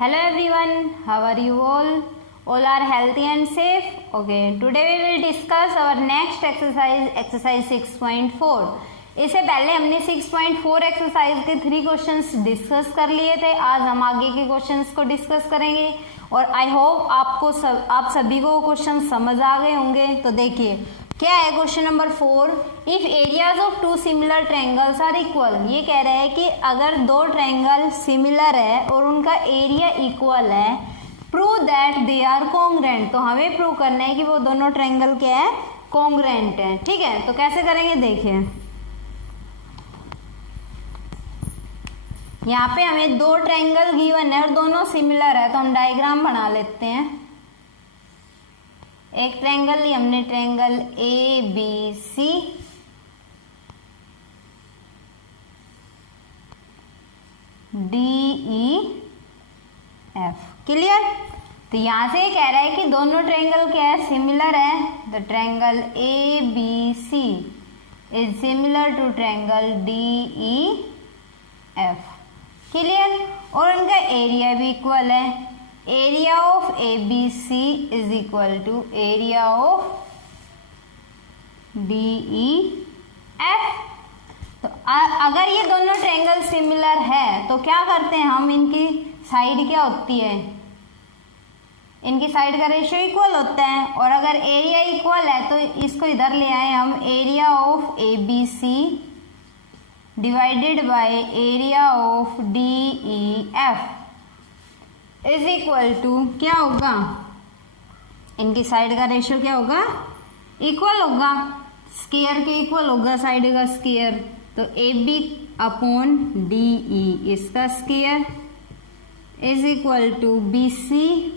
Hello everyone, how are you all? All are healthy and safe? Okay, today we will discuss our next exercise 6.4. इससे पहले हमने 6.4 exercise के 3 questions discuss कर लिए थे। आज हम आगे के क्वेश्चंस को डिस्कस करेंगे और आई होप आप सभी को क्वेश्चन समझ आ गए होंगे। तो देखिए क्या है question number 4। If areas of two similar triangles are equal, ये कह रहा है कि अगर दो ट्रायंगल सिमिलर है और उनका एरिया इक्वल है, prove that they are congruent, तो हमें प्रूव करना है कि वो दोनों ट्रायंगल क्या है, कॉन्ग्रुएंट है। ठीक है, तो कैसे करेंगे देखिए, यहाँ पे हमें दो ट्रायंगल गिवन है और दोनों सिमिलर है, तो हम डायग्राम बना लेते हैं। एक ट्रायंगल ली हमने, triangle A B C, D E F. Clear. तो यहां से कह रहा है कि दोनों ट्रायंगल क्या है, सिमिलर है। The triangle A B C is similar to triangle D E F. Clear. और उनका एरिया भी इक्वल है। Area of A B C is equal to area of D E F. तो अगर ये दोनों ट्रायंगल सिमिलर है तो क्या करते हैं हम, इनकी साइड क्या होती है, इनकी साइड का रेशियो इक्वल होता है। और अगर एरिया इक्वल है तो इसको इधर ले आए हम, area of A B C divided by area of D E F is equal to क्या होगा, इनकी साइड का रेशियो क्या होगा, इक्वल होगा, स्क्वायर के इक्वल होगा साइड का स्क्वायर। तो A B upon D E इसका square is equal to B C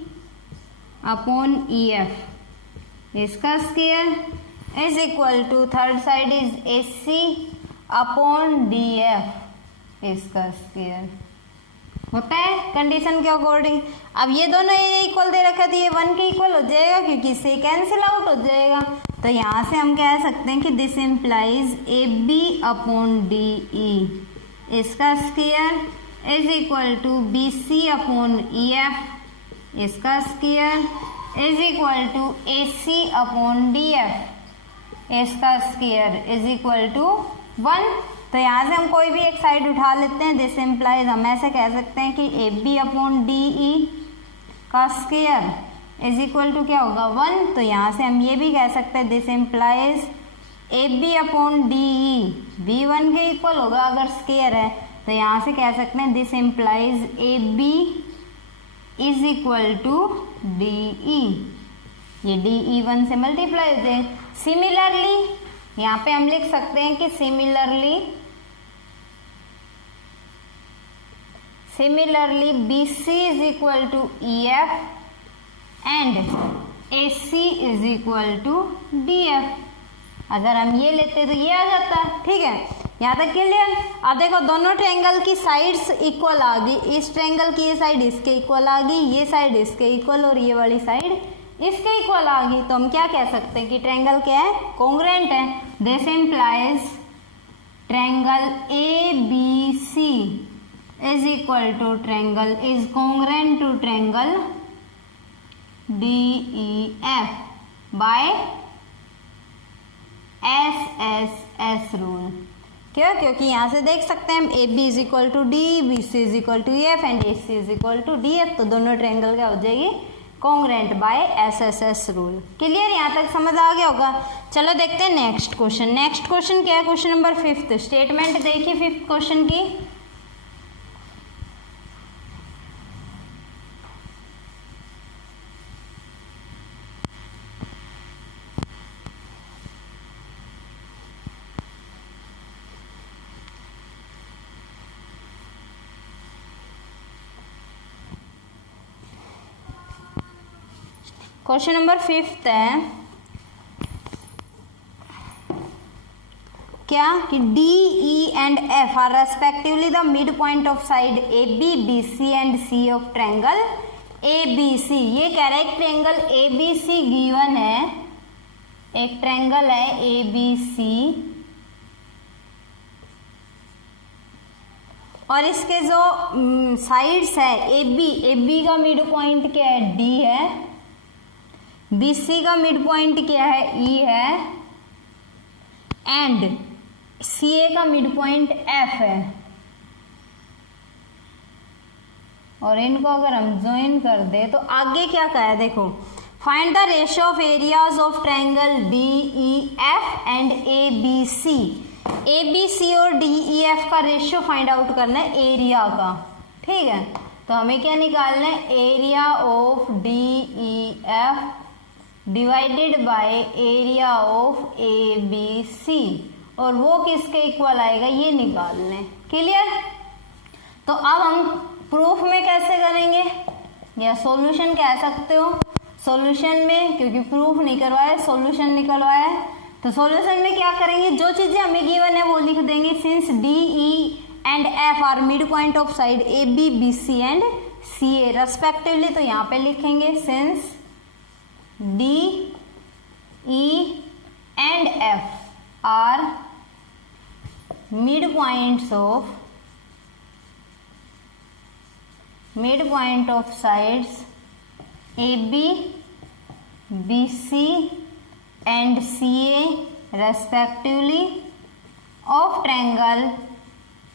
upon E F इसका square is equal to third side is A C upon D F इसका square. होता है condition के according. अब ये दोनों एरिया इक्वल दे रखा था, ये 1 के इक्वल हो जाएगा क्योंकि इससे कैंसिल आउट हो जाएगा। तो यहाँ से हम कह सकते हैं कि this implies A B upon D E इसका square is equal to B C upon E F इसका square is equal to A C upon D F इसका स्क्वायर इज इक्वल टू 1। तो यहाँ से हम कोई भी एक साइड उठा लेते हैं। दिस इम्प्लाइज हम ऐसे कह सकते हैं कि A B upon D E का स्क्वायर इज इक्वल टू क्या होगा, 1। तो यहाँ से हम ये भी कह सकते हैं this implies A B upon D E भी 1 के इक्वल होगा अगर स्क्वायर है। तो यहाँ से कह सकते हैं this implies A B is equal to D E, ये डी ई 1 से मल्टीप्लाई हो जाए। सिमिलरली यहाँ पे हम लिख सकते हैं कि similarly B C is equal to E F and A C is equal to D F. अगर हम ये लेते तो ये आ जाता। ठीक है, यहाँ तक क्लियर। अब देखो दोनों ट्रायंगल की साइड्स इक्वल आ गई, इस ट्रायंगल की ये साइड इसके इक्वल आ गई, ये साइड इसके इक्वल और ये वाली साइड इसके इक्वल आ गई। तो हम क्या कह सकते हैं कि ट्रायंगल क्या है, कॉन्ग्रुएंट है। This implies triangle A B C is equal to triangle is congruent to triangle D E F by S S S rule. क्यों? क्योंकि यहाँ से देख सकते हैं हम A B is equal to D, B C is equal to F and A C is equal to D F. तो दोनों ट्रायंगल क्या हो जाएगी, congruent by S S S rule. Clear, यहाँ तक समझ आ गया होगा। चलो देखते हैं नेक्स्ट क्वेश्चन। नेक्स्ट क्वेश्चन क्या है, क्वेश्चन नंबर 5। स्टेटमेंट देखिए 5th क्वेश्चन की। क्वेश्चन नंबर 5 है क्या कि D E and F are respectively the mid point of side A B, B C and C of triangle A B C. ये कह रहा है एक triangle A B C given है, एक ट्रायंगल है ए बी सी और इसके जो साइड्स है ए बी का मिड पॉइंट क्या है, डी है, बी सी का मिड पॉइंट क्या है, ई है, एंड सी ए का मिड पॉइंट एफ है। और इनको अगर हम ज्वाइन कर दे तो आगे क्या कहा है, देखो find the ratio of areas of triangle D E F and A B C. A B C और डी ई एफ का रेशियो फाइंड आउट करना है एरिया का, ठीक है। तो हमें क्या निकालना है, area of D E F divided by area of A B C, और वो किसके इक्वल आएगा ये निकालना है। क्लियर। तो अब हम प्रूफ में कैसे करेंगे, या सॉल्यूशन कह सकते हो। सॉल्यूशन में क्योंकि प्रूफ नहीं करवाया, सॉल्यूशन निकलवाया है, तो सॉल्यूशन में क्या करेंगे, जो चीजें हमें गिवन है वो लिख देंगे। Since D E and F are mid point of side A B B C and C A respectively, तो यहाँ पे लिखेंगे since D E and F are mid point of sides A B B C and C A respectively of triangle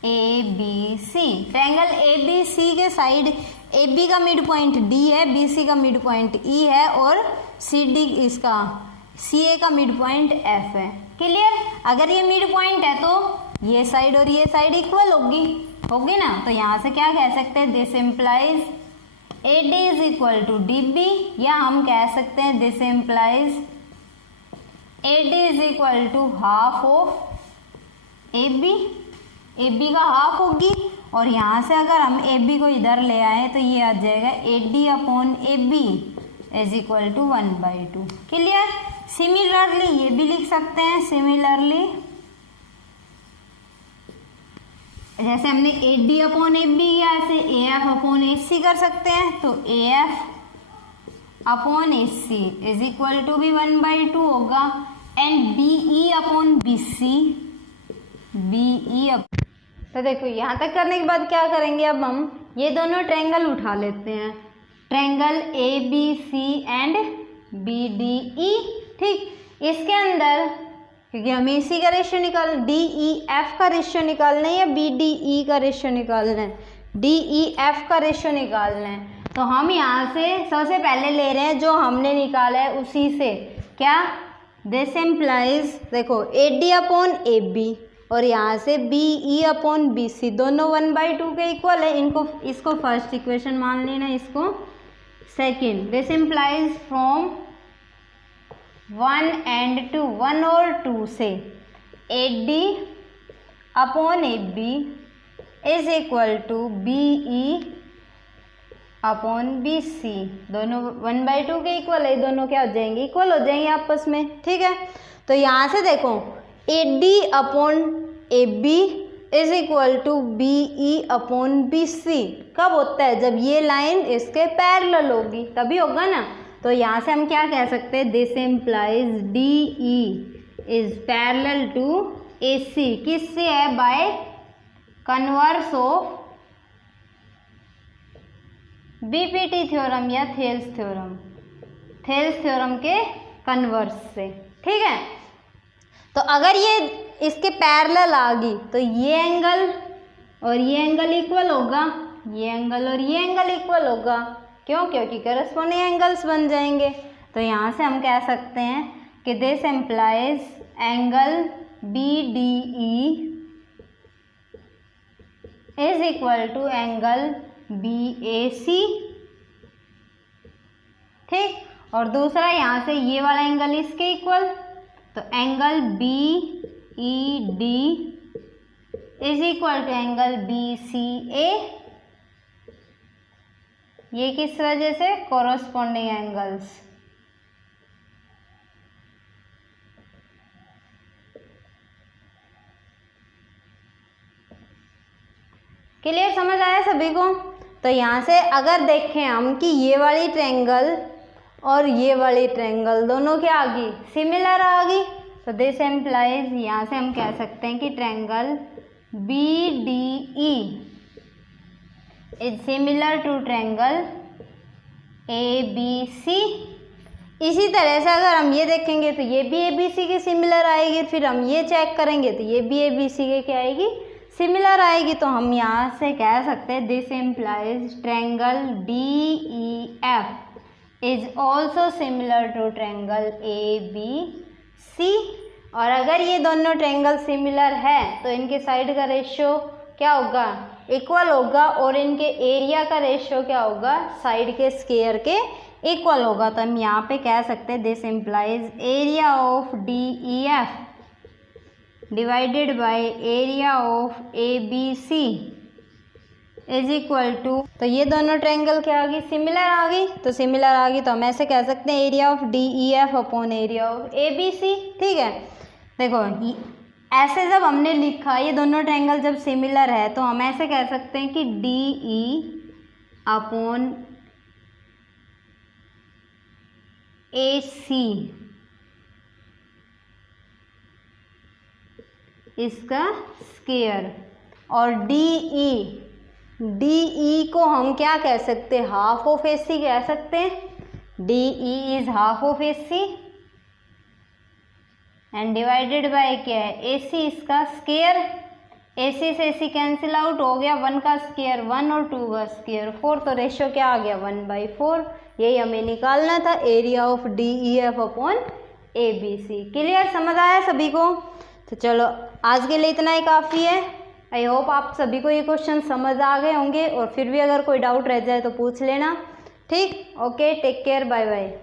A B C. Triangle A B C के side A B का mid point D है, B C का mid point ई है, और C D इसका सी ए का mid point F है। Clear. अगर ये मिड पॉइंट है तो ये साइड और ये साइड इक्वल होगी ना। तो यहाँ से क्या कह सकते हैं, this implies A D is equal to D B, या हम कह सकते हैं this implies A D is equal to half of A B का हाफ होगी। और यहाँ से अगर हम ए बी को इधर ले आए तो ये आ जाएगा A D upon A B is equal to 1/2। Clear. Similarly ये भी लिख सकते हैं, सिमिलरली जैसे हमने A D upon A B या ऐसे ए एफ अपॉन ए सी कर सकते हैं, तो A F upon A C is equal to भी 1/2 होगा, and B E upon B C, B E. तो देखो यहाँ तक करने के बाद क्या करेंगे, अब हम ये दोनों ट्रायंगल उठा लेते हैं, triangle A B C and B D E. ठीक, इसके अंदर क्योंकि हमें इसी का रेशियो निकाल, डी ई एफ का रेशियो निकालना है या बी डी ई का रेशियो निकालना है, डी ई एफ का रेशियो निकालना है। तो हम यहाँ से सबसे पहले ले रहे हैं जो हमने निकाला है उसी से, क्या, दिस इम्प्लाइज, देखो A D upon A B और यहाँ से B E upon B C, दोनों 1/2 के इक्वल है। इसको फर्स्ट इक्वेशन मान लेना, इसको second. This implies from 1 and 2, 1 और 2 से A D upon A B is equal to B E upon B C, दोनों 1/2 के इक्वल है, दोनों क्या हो जाएंगे, इक्वल हो जाएंगे आपस में। ठीक है। तो यहाँ से देखो A D upon A B is equal to B E upon B C कब होता है, जब ये लाइन इसके पैरेलल होगी, तभी होगा ना। तो यहाँ से हम क्या कह सकते हैं, this implies D E is parallel to A C, किससे है, by converse of BPT theorem या थेल्स थ्योरम के कन्वर्स से। ठीक है। तो अगर ये इसके पैरेलल आ गई तो ये एंगल और ये एंगल इक्वल होगा, ये एंगल और ये एंगल इक्वल होगा। क्यों, क्योंकि करस्पॉन्डिंग एंगल्स बन जाएंगे। तो यहाँ से हम कह सकते हैं कि this implies angle B D E is equal to angle B A C. ठीक, और दूसरा यहाँ से ये वाला एंगल इसके इक्वल, तो angle B E D is equal to angle B C A. ये किस वजह से, कोरोस्पोंडिंग एंगल्स। क्लियर, समझ आया सभी को। तो यहाँ से अगर देखें हम कि ये वाली ट्रायंगल और ये वाली ट्रायंगल दोनों क्या आ गई, सिमिलर आ गई, तो दिस एम्प्लाइज, यहाँ से हम कह सकते हैं कि triangle B D E is similar to triangle ABC। इसी तरह से अगर हम ये देखेंगे तो ये भी ABC के सिमिलर आएगी, फिर हम ये चेक करेंगे तो ये भी ABC के क्या आएगी, सिमिलर आएगी। तो हम यहाँ से कह सकते हैं this implies triangle DEF is also similar to triangle ABC। और अगर ये दोनों ट्रायंगल सिमिलर है तो इनके साइड का रेशियो क्या होगा, इक्वल होगा, और इनके एरिया का रेशियो क्या होगा, साइड के स्क्वायर के इक्वल होगा। तो हम यहाँ पे कह सकते हैं this implies area of DEF divided by area of ABC is equal to, तो ये दोनों ट्रायंगल क्या आ गई, सिमिलर आ गई। तो सिमिलर आ गई तो हम ऐसे कह सकते हैं area of DEF upon area of ABC। ठीक है, देखो ऐसे जब हमने लिखा ये दोनों ट्रायंगल जब सिमिलर है तो हम ऐसे कह सकते हैं कि DE अपॉन AC इसका स्क्वायर, और DE को हम क्या कह सकते हैं, हाफ ऑफ AC कह सकते हैं। DE is half of AC and divided by क्या है, AC इसका स्क्वायर। AC से AC कैंसिल आउट हो गया, 1 का स्क्वायर 1 और 2 का स्क्वायर 4, तो रेशियो क्या आ गया 1/4। यही हमें निकालना था, area of DEF upon ABC। Clear, समझ आया सभी को? तो चलो आज के लिए इतना ही काफ़ी है। आई होप आप सभी को ये क्वेश्चन समझ आ गए होंगे, और फिर भी अगर कोई डाउट रह जाए तो पूछ लेना। ठीक, okay, take care, bye bye.